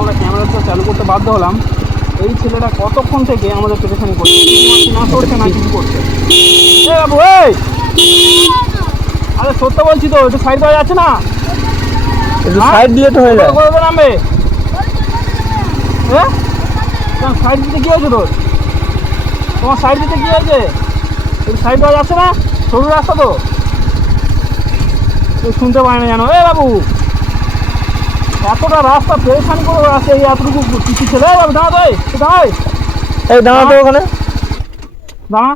আমরা ক্যামেরাটা চালু করতে বাধ্য হলাম। এই ছেলেটা কতক্ষণ থেকে আমাদের পেরেশানি করছে, না করছে না কিছু করছে। বাবু এই, আরে সত্য বলছি তো, একটু সাইড দেওয়া যাচ্ছে না? একটু সাইড দিলে তো হয়ে যায়। করে নামবে, হ্যাঁ সাইড দিতে কী হয়েছে তোর? তোমার সাইড দিতে কী হয়েছে? একটু সাইড দেওয়া যাচ্ছে না? সরু রাস্তা তো, শুনতে পায় না জানো? বাবু এতটা রাস্তা পেরেশানি করে রাস্তা, এই এতটুকু কিছু ছেলে। বাবু দাঁড়া, দাঁড়াই, এই দাঁড়া তো ওখানে, দাঁড়া।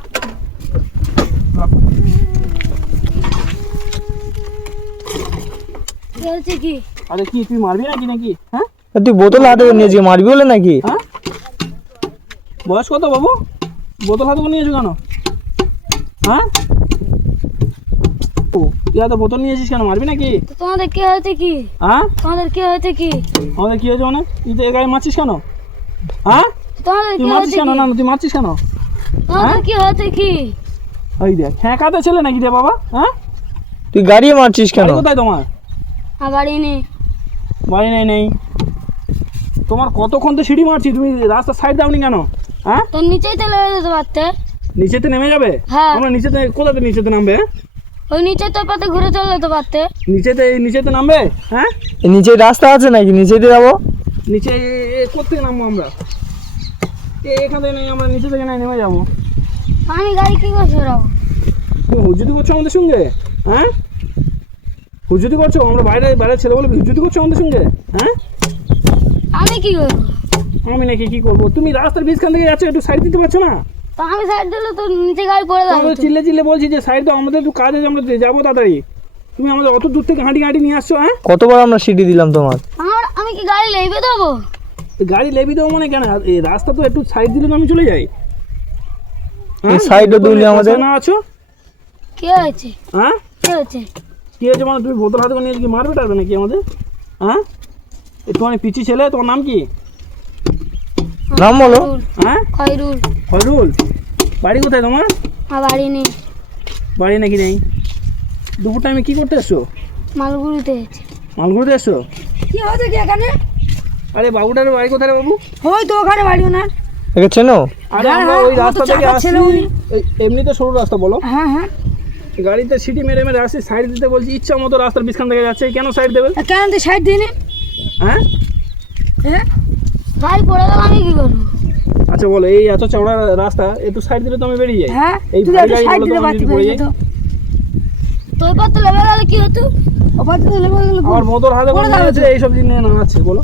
কি আরে কি তুই মারবি নাকি নাকি? হ্যাঁ তুই বোতল হাতে করে নিয়েছিস, মারবি বলে নাকি? হ্যাঁ বয়স কত বাবু? বোতল হাতে করে নিয়েছো কেন? হ্যাঁ তুই এত বোতল নিয়েছিস কেন? মারবি নাকি? তোমাদের কি হয়েছে কি? হ্যাঁ তোমাদের কি হয়েছে কি? আমাদের কি হয়েছে মানে? তুই তো এ গায়ে মারছিস কেন? হ্যাঁ তোমাদের তুই কি মারছিস হয়েছে কেন? কি? না তুই মারছিস কেন? তোমাদের কি হয়েছে কি? ওই দেখ হ্যাঁ ছেলে নাকি রে বাবা? হ্যাঁ তুই গাড়ি মারছিস কেন? বাড়ি কোথায় তোমার? বাড়ি নেই। বাড়ি নেই? তোমার কতক্ষণ তো সিঁড়ি মারছি, তুমি রাস্তা সাইড দাওনি কেন? হ্যাঁ তো নিচেই তো লেগে যেতে পারতে। নিচেতে নেমে যাবে? হ্যাঁ। আমরা নিচেতে কোথাতে নিচেতে নামবে? ওই নিচে তো পাতে ঘুরে চলে যেতে পারতে। নিচেতে নামবে? হ্যাঁ নিচে রাস্তা আছে নাকি? নিচেতে যাবো। নিচে কোথেকে নামবো আমরা? এখান থেকে নেই, আমরা নিচে থেকে নেমে যাবো। আমি গাড়ি কি করছি ওরাও? তুমি হুজুতি করছো আমাদের সঙ্গে? হ্যাঁ হুজুতি করছো? আমরা বাইরে ছেলে বলে হুজুতি করছো আমাদের সঙ্গে? হ্যাঁ আমি কি করবো? আমি নাকি কি করবো? তুমি রাস্তার বীজখান থেকে যাচ্ছ, একটু সাইড দিতে পারছো না? তো আমি সাইড দিলে তো নিচে গাড়ি পড়ে যাবে। আমরা চিল্লে বলছি যে সাইড দাও, আমাদের একটু কাজ আছে, আমরা যাবো তাড়াতাড়ি। তুমি আমাদের অত দূর থেকে হাঁটি নিয়ে আসছো? হ্যাঁ কতবার আমরা সিটি দিলাম তোমার? আমি কি গাড়ি লেবে দেবো? গাড়ি লেবি দেবো মানে কেন? এই রাস্তা তো একটু সাইড দিলে তো আমি চলে যাই। সাইডও দিলি আমাদের না আছো? কি হয়েছে? হ্যাঁ কি হয়েছে? কি হয়েছে মানে? তুমি বোতল হাতে করে নিয়ে কি মারবে টারবে নাকি আমাদের? হ্যাঁ একটু মানে পিচি ছেলে, তোমার নাম কি? নাম বলো। হ্যাঁ খয়রুল। খয়রুল। বাড়ি কোথায় তোমার? বাড়ি নেই। বাড়ি নাকি নেই? দুপুর টাইমে কি করতে এসছো? মালগুড়িতে গেছে। মালগুড়িতে এসছো? কি হয়েছে কি এখানে? আরে বাবুটার বাড়ি কোথায় রে বাবু? ওই তো ওখানে বাড়ি ওনার। একে চেনো? আরে আমরা ওই রাস্তা থেকে আসছি, এমনিতে সরু রাস্তা বলো। হ্যাঁ হ্যাঁ। গাড়িতে সিটি মেরে আসছি, সাইড দিতে বলছি, ইচ্ছা মতো রাস্তার বিছখান থেকে যাচ্ছে, কেন সাইড দেবে? কেন তুই সাইড দিনি? হ্যাঁ হ্যাঁ গাড়ি পড়ে গেল, আমি কি করবো? আচ্ছা বলো, এই এত চওড়া রাস্তা, একটু সাইড দিলে তো আমি বেরিয়ে যাই। হ্যাঁ এই তুই ভারী একটু সাইড গাড়িগুলো দিতে তো আমি পারতি যদি পড়ে যাই। তো এবার তো লেবে গেলে কি হতো? ওপার তো লেবে গেলে আমার বোতল হাতে করে নিয়েছে, এইসব জিনিস নিয়ে নামাচ্ছে বলো।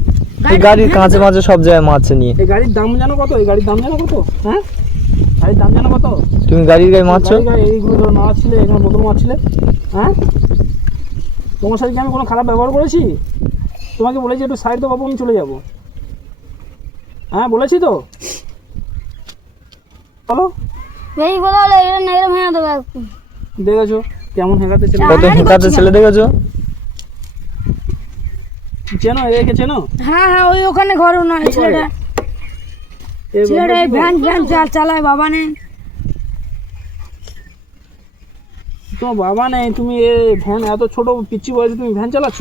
এই গাড়ির কাঁচে মাঝে সব জায়গায় মারছে নিয়ে। এই গাড়ির দাম জানো কত? এই গাড়ির দাম জানো কত? হ্যাঁ গাড়ির দাম জানো কত? তুমি গাড়ির গায়ে মারছো? এইগুলো ধরো নামাচ্ছিলে, এখানে বোতল মারছিলে। হ্যাঁ তোমার সাথে কি আমি কোনো খারাপ ব্যবহার করেছি? তোমাকে বলেছি একটু সাইড দাও বাবু, আমি চলে যাবো। হ্যাঁ বলেছি তো, বলো। বেশি কথা হলে এরম হয়ে দেবে। দেখেছো কেমন হেঁকাতে ছেলে? কত হেঁকাতে ছেলে দেখেছো? চেনো একে? চেনো? হ্যাঁ হ্যাঁ, ওই ওখানে ঘর ওনার ছেলেটা। ছেলেটা ভ্যান চালায়, বাবা নেই। তোমার বাবা নেই, তুমি ভ্যান, এত ছোট পিচ্ছি বয়সে তুমি ভ্যান চালাচ্ছ?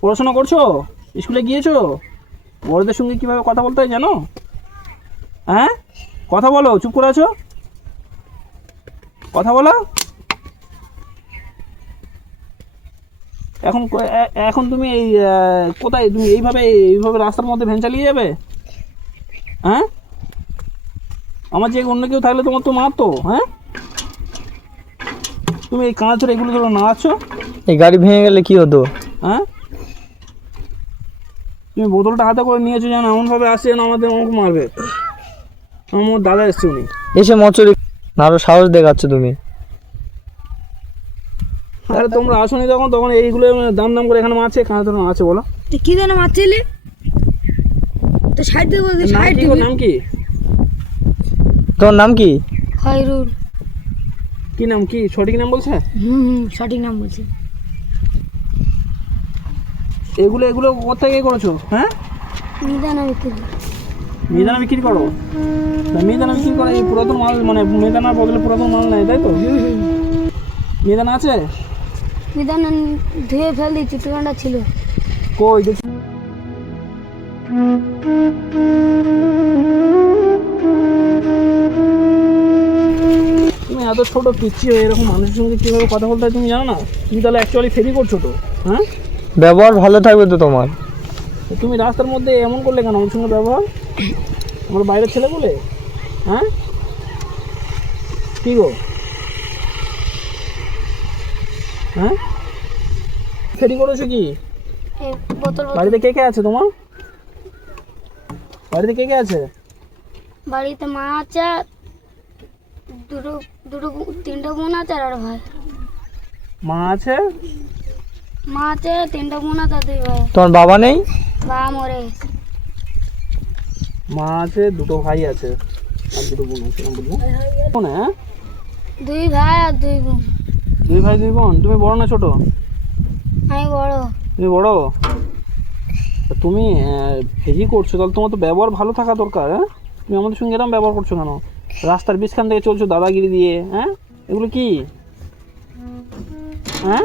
পড়াশোনা করছো? স্কুলে গিয়েছো? বড়দের সঙ্গে কীভাবে কথা বলতে হয় জানো? হ্যাঁ কথা বলো, চুপ করে আছো, কথা বলো। এখন তুমি এই কোথায়? তুমি এইভাবে রাস্তার মধ্যে ভ্যান চালিয়ে যাবে? হ্যাঁ আমার যে অন্য কেউ থাকলে তোমার তো মারতো। হ্যাঁ তুমি এই কাঁচ ধরে এগুলো ধরো নাড়াচ্ছ? এই গাড়ি ভেঙে গেলে কি হতো? হ্যাঁ তুমি বোতলটা হাতে করে নিয়েছো যেন এমনভাবে আসছে যেন আমাকে মারবে। আমার দাদা এসছে, উনি এসে মচরি আরো সাহস দেখাচ্ছ তুমি। আরে তোমরা আসোনি তখন এইগুলো দাম করে এখানে মারছে, কাঁচ ধরে আছে বলো। তুই কি জানো মারছিলি? তো সাইড দিয়ে বলতে সাইড দিবি। নাম কি? তোমার নাম কি? খয়রুল। কি নাম? কি সঠিক নাম বলছে? সঠিক নাম বলছি। এগুলো কোথেকে করেছো? হ্যাঁ মিদানা বিক্রি। মিহিদানা বিক্রি করো? মিহিদানা বিক্রি করে এই পুরাতন মাল, মানে মিহিদানার বদলে পুরাতন মাল নেয়, তাই তো? মিহিদানা আছে? মিদানা ধুয়ে ফেল দিচ্ছি, টুকানটা ছিল। কই দেখি। তুমি এত ছোট পিচ্ছি হয়ে এরকম মানুষের সঙ্গে কীভাবে কথা বলতে হয় তুমি জানো না? তুমি তাহলে অ্যাকচুয়ালি ফেরি করছো তো, হ্যাঁ? ব্যবহার ভালো থাকবে তো তোমার। তো তুমি রাস্তার মধ্যে এমন করলে কেন আমার সঙ্গে ব্যবহার? আমার বাইরের ছেলে বলে, হ্যাঁ? কি গো, হ্যাঁ? ফেরি করেছো কি? এই বোতল বাড়িতে কে কে আছে তোমার? বাড়িতে কে কে আছে? বাড়িতে মা আছে, দুটো দুটো তিনটা বোন আছে আর ভাই। মা আছে, মা আছে, তিনটা বোন আছে আর 2 ভাই। তোমার বাবা নেই? বাবা মরে গেছে। মা আছে, দুটো ভাই আছে আর দুটো বোন আছে। বোন, হ্যাঁ? 2 ভাই আর 2 বোন। 2 ভাই 2 বোন। তুমি বড় না ছোট? আমি বড়। তুমি বড়? তা তুমি ফেরি করছো, তাহলে তোমার তো ব্যবহার ভালো থাকা দরকার, হ্যাঁ? তুমি আমাদের সঙ্গে এরকম ব্যবহার করছো কেন? রাস্তার বিছখান থেকে চলছো দাদাগিরি দিয়ে, হ্যাঁ? এগুলো কি, হ্যাঁ?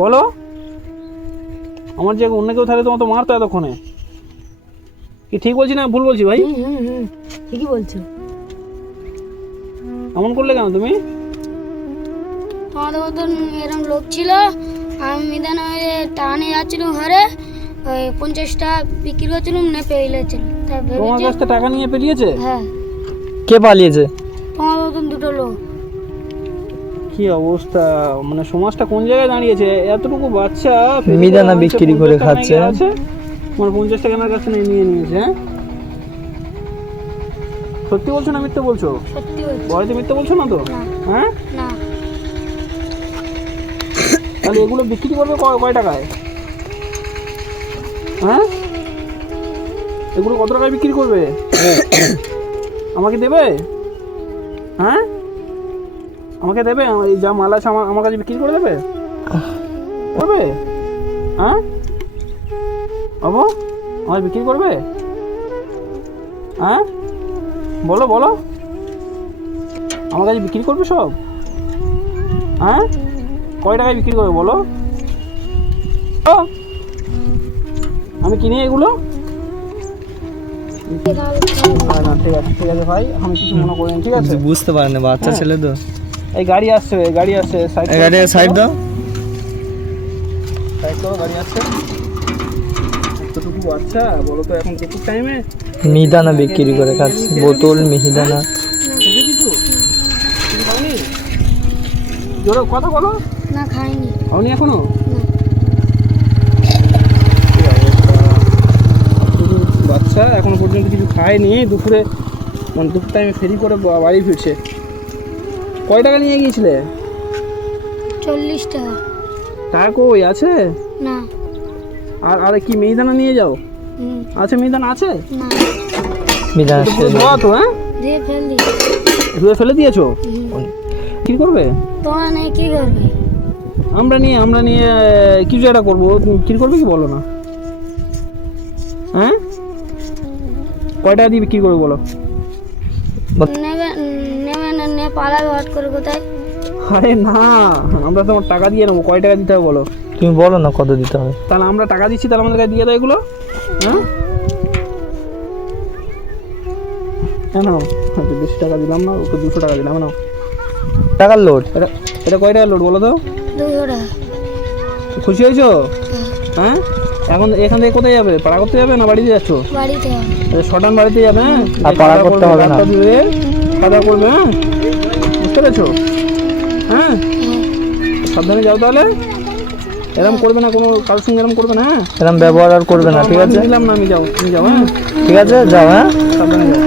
বলো। আমার যে অন্য কেউ থাকলে তোমার তো মারতো এতক্ষণে। কি ঠিক বলছি না ভুল বলছি ভাই? ঠিকই বলছো। এমন করলে কেন তুমি? আমাদের মতন এরকম লোক ছিল, আমি মিদান টাকা নিয়ে যাচ্ছিলাম ঘরে, ওই 50 টাকা বিক্রি করছিলাম, নে পেয়েছিল। তাই তোমার ভেবেছি, কাছ থেকে টাকা নিয়ে পেরিয়েছে? হ্যাঁ, কে পালিয়েছে? তোমার মতন 2টো লোক। কি অবস্থা, মানে সমাজটা কোন জায়গায় দাঁড়িয়েছে? এতটুকু বাচ্চা ফেরি করে মিদানা আনছে, বিক্রি করে 50 টাকা খাচ্ছে। নাকি আছে? তোমার 50 টাকা আমার কাছে নিয়ে নিয়েছে, হ্যাঁ? সত্যি বলছো না মিথ্যে বলছো? সত্যি বলছি। বয়সে মিথ্যে বলছো না তো? না। হ্যাঁ? না, তাহলে এগুলো বিক্রি করবে কয় টাকায়? হ্যাঁ, এগুলো কত টাকায় বিক্রি করবে? আমাকে দেবে? হ্যাঁ, আমাকে দেবে? এই যা মাল আছে আমার কাছে বিক্রি করে দেবে? করবে? হ্যাঁ বাবু, আমার বিক্রি করবে? হ্যাঁ, বলো বলো, আমার কাছে বিক্রি করবে সব? হ্যাঁ, কয় টাকায় বিক্রি করবে বলো? ও, আমি কিনি এগুলো? না ঠিক আছে ঠিক আছে ভাই, আমি কিছু মনে করিনি, ঠিক আছে? বুঝতে পারে না, বাচ্চা হ্যাঁ। ছেলে তো। এই গাড়ি আসছে সাইড গাড়ি সাইড দাও। সাইড করো, গাড়ি আসছে। এতটুকু বাচ্চা, বলো তো এখন দুপুর টাইমে মিহিদানা বিক্রি করে খাচ্ছে, বোতল মিহিদানা। খেতে কিছু খাওনি? জোরে কথা বলো। না খাইনি। খাওনি এখনো? বাচ্চা এখনো পর্যন্ত কিছু খায়নি, দুপুরে মানে দুপুর টাইমে ফেরি করে বাড়ি ফিরছে। কয় টাকা নিয়ে গিয়েছিলে? 40 টাকা। টাকা কই আছে? না। আর কি মিহিদানা নিয়ে যাও? আছে মিহিদানা আছে? না, মিহিদানা এটা পুরো ধোয়া তো, হ্যাঁ? দিয়ে ফেললি। ধুয়ে ফেলে দিয়েছো? কি করবে? তোমার নেই কি করবে? আমরা নিয়ে কিছু একটা করবো। তুমি কি করবে কি বলো না? হ্যাঁ, কয় টাকা দিয়ে বিক্রি করবে বলো? নেবে নেবে না, নে পালাবে হট করে কোথায়? আরে না, আমরা তোমার টাকা দিয়ে নেবো। কয় টাকা দিতে হবে বলো? তুমি বলো না কত দিতে হবে। তাহলে আমরা টাকা দিচ্ছি, তাহলে আমাদের কাছে দিয়ে দাও এগুলো, হ্যাঁ? কেন হয়তো বেশি টাকা দিলাম না, ওকে 200 টাকা দিলাম না। টাকার লোড। এটা কয় টাকা লোড বলো তো? 200 টাকা। খুশি হয়েছো? হ্যাঁ, এখন এখান থেকে কোথায় যাবে? পাড়া করতে যাবে না বাড়িতে যাচ্ছ? বাড়িতে হবে। শটান বাড়িতে যাবে, হ্যাঁ? আর পাড়া করতে হবে না। খাওয়া করবে, হ্যাঁ? বুঝতে পেরেছো? হ্যাঁ, সাবধানে যাও তাহলে। এরকম করবে না, কোনো কারোর সঙ্গে এরকম করবে না, হ্যাঁ? এরকম ব্যবহার আর করবে না, ঠিক আছে? নিলাম না আমি, যাও তুমি যাও, হ্যাঁ? ঠিক আছে, যাও, হ্যাঁ? সাবধানে যাও।